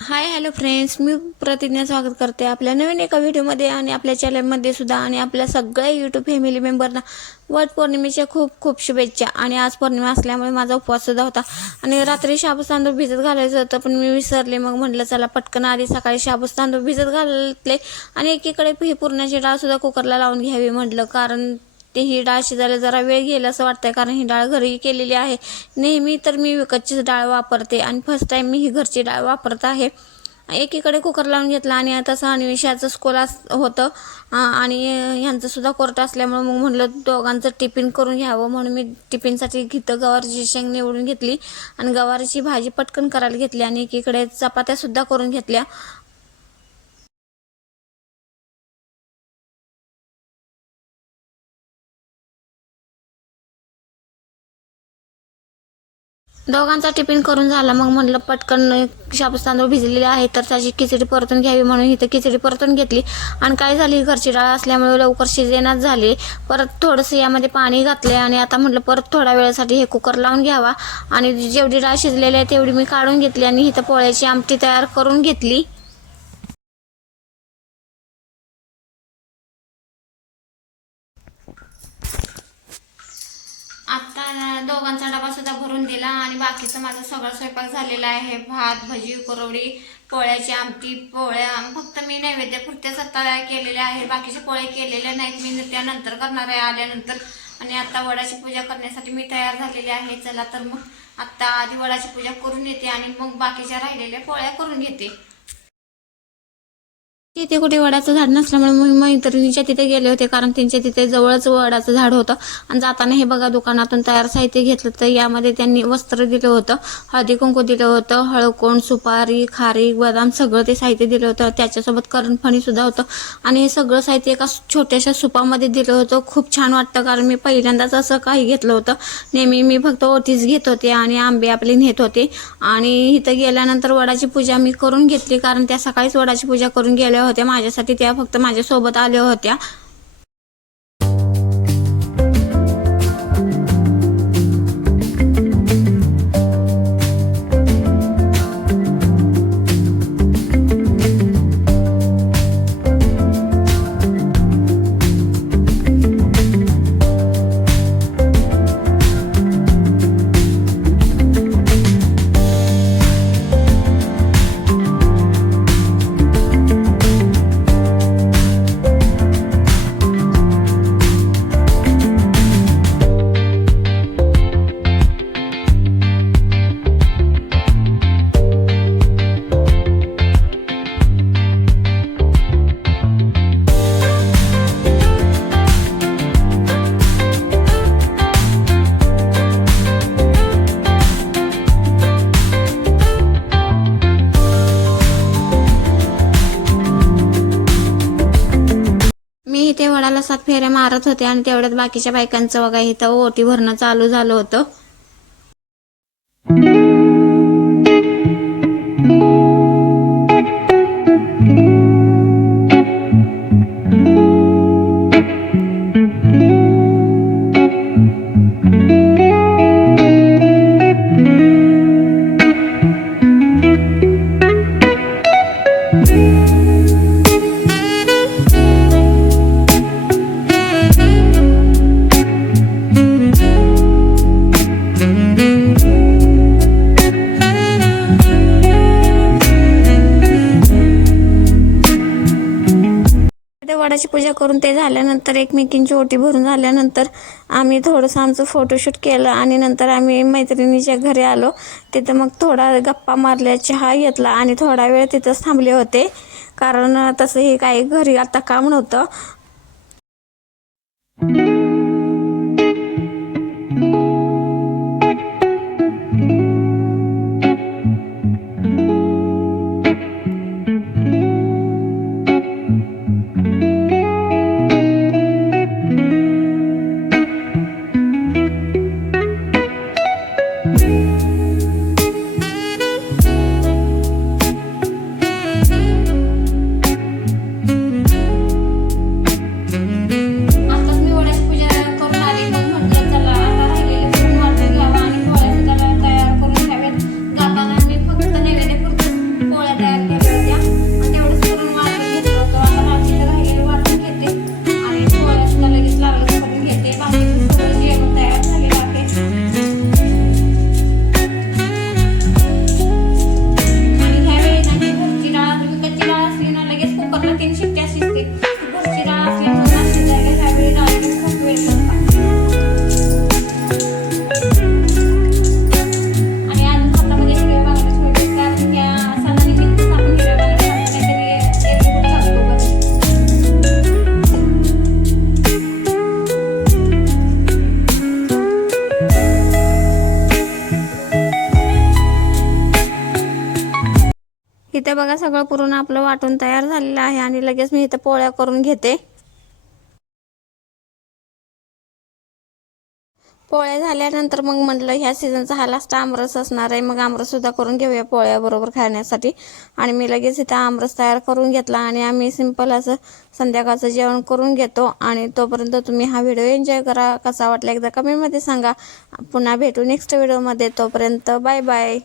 Hi hello friends, मी प्रतिज्ञा स्वागत करते आपल्या नवीन एका व्हिडिओमध्ये आणि आपल्या चॅनलमध्ये सुद्धा. आणि आपल्या सगळ्या यूट्यूब फॅमिली मेंबरना वट पौर्णिमेच्या खूप खूप शुभेच्छा. आणि आज पौर्णिमा असल्यामुळे माझा उपवास सुद्धा होता आणि रात्री शाबूस तांदूळ भिजत घालायचं होतं, पण मी विसरले. मग म्हटलं चला पटकन आधी सकाळी शाबूस तांदूळ भिजत घालले आणि एकीकडे ही पुरणाची डाळ सुद्धा कुकरला लावून घ्यावी म्हटलं, कारण ते ही डाळ शिजायला जरा वेळ घेईल असं वाटतंय, कारण ही डाळ घरी केलेली आहे. नेहमी तर मी विकतचीच डाळ वापरते आणि फर्स्ट टाइम मी ही घरची डाळ वापरत आहे. एकीकडे कुकर लावून घेतला आणि तसं अन्वेषाचं स्कूल होतं आणि ह्यांचं सुद्धा कोर्ट असल्यामुळे मग म्हटलं दोघांचं टिफिन करून घ्यावं, म्हणून मी टिफिनसाठी घेतं गवारीची शेंग निवडून घेतली आणि गवारीची भाजी पटकन करायला घेतली आणि एकीकडे चपात्या सुद्धा करून घेतल्या. दोघांचा टिफिन करून झाला. मग म्हटलं पटकन शाबूस तांदूळ भिजलेले आहे तर त्याची खिचडी परतून घ्यावी, म्हणून इथं खिचडी परतून घेतली. आणि काय झाली, घरची डाळ असल्यामुळे लवकर शिजेनाच झाली. परत थोडंसं यामध्ये पाणी घातले आणि आता म्हटलं परत थोड्या वेळेसाठी हे कुकर लावून घ्यावा. आणि जेवढी डाळ शिजलेली आहे तेवढी मी काढून घेतली आणि इथं पोळ्याची आमटी तयार करून घेतली. आता दोघांचा डबा सुद्धा भरून दिला आणि बाकीचं माझं सगळं स्वयंपाक झालेला आहे. भात, भजी, कुरवडी, पोळ्याची आमटी, पोळ्या फक्त मी नैवेद्य पुरतेच आता केलेले आहे. बाकीचे पोळे केलेले नाहीत, मी त्यानंतर करणार आहे आल्यानंतर. आणि आता वडाची पूजा करण्यासाठी मी तयार झालेले आहे. चला तर मग आता आधी वडाची पूजा करून येते आणि मग बाकीच्या राहिलेल्या पोळ्या करून घेते. तिथे कुठे वडाचं झाड नसल्यामुळे मी मैत्रिणीच्या तिथे गेले होते, कारण त्यांच्या तिथे जवळच वडाचं झाड होतं. आणि जाताना हे बघा दुकानातून तयार साहित्य घेतलं, तर यामध्ये त्यांनी वस्त्र दिलं होतं, हळदी कुंकू दिलं होतं, हळकुंड, सुपारी, खारीक, बदाम सगळं ते साहित्य दिलं होतं. त्याच्यासोबत करणफणी सुद्धा होतं आणि हे सगळं साहित्य एका छोट्याशा सुपामध्ये दिलं होतं. खूप छान वाटतं, कारण मी पहिल्यांदाच असं काही घेतलं होतं. नेहमी मी फक्त ओटीच घेत होते आणि आंबे आपले नेत होते. आणि इथं गेल्यानंतर वडाची पूजा मी करून घेतली, कारण त्या सकाळीच वडाची पूजा करून गेल्या होत्या माझ्यासाठी. त्या फक्त माझ्यासोबत आल्या होत्या. मी इथे वडाला 7 फेऱ्या मारत होते आणि तेवढ्यात बाकीच्या बायकांचं बघा इथं ओटी भरणं चालू झालं होतं. वडाची पूजा करून ते झाल्यानंतर एकमेकींची ओटी भरून झाल्यानंतर आम्ही थोडंसं आमचं फोटोशूट केलं आणि नंतर आम्ही मैत्रिणीच्या घरी आलो. तिथं मग थोडा गप्पा मारल्या, चहा घेतला आणि थोडा वेळ तिथंच थांबले होते, कारण तसंही काही घरी आता काम नव्हतं. आताच मी वडाची इथे बघा सगळं पुरण आपलं वाटून तयार झालेलं आहे आणि लगेच मी इथे पोळ्या करून घेते। पोळ्या झाल्यानंतर मग म्हटलं ह्या सीझनचा हा लास्ट आमरस असणार आहे, मग आमरस सुद्धा करून घेऊया पोळ्याबरोबर खाण्यासाठी। आणि मी लगेच इथं आमरस तयार करून घेतला आणि आम्ही सिंपल असं संध्याकाळचं जेवण करून घेतो। आणि तोपर्यंत तुम्ही हा व्हिडिओ एन्जॉय करा, कसा वाटला एकदा कमेंटमध्ये सांगा। पुन्हा भेटू नेक्स्ट व्हिडिओमध्ये, तोपर्यंत बाय बाय।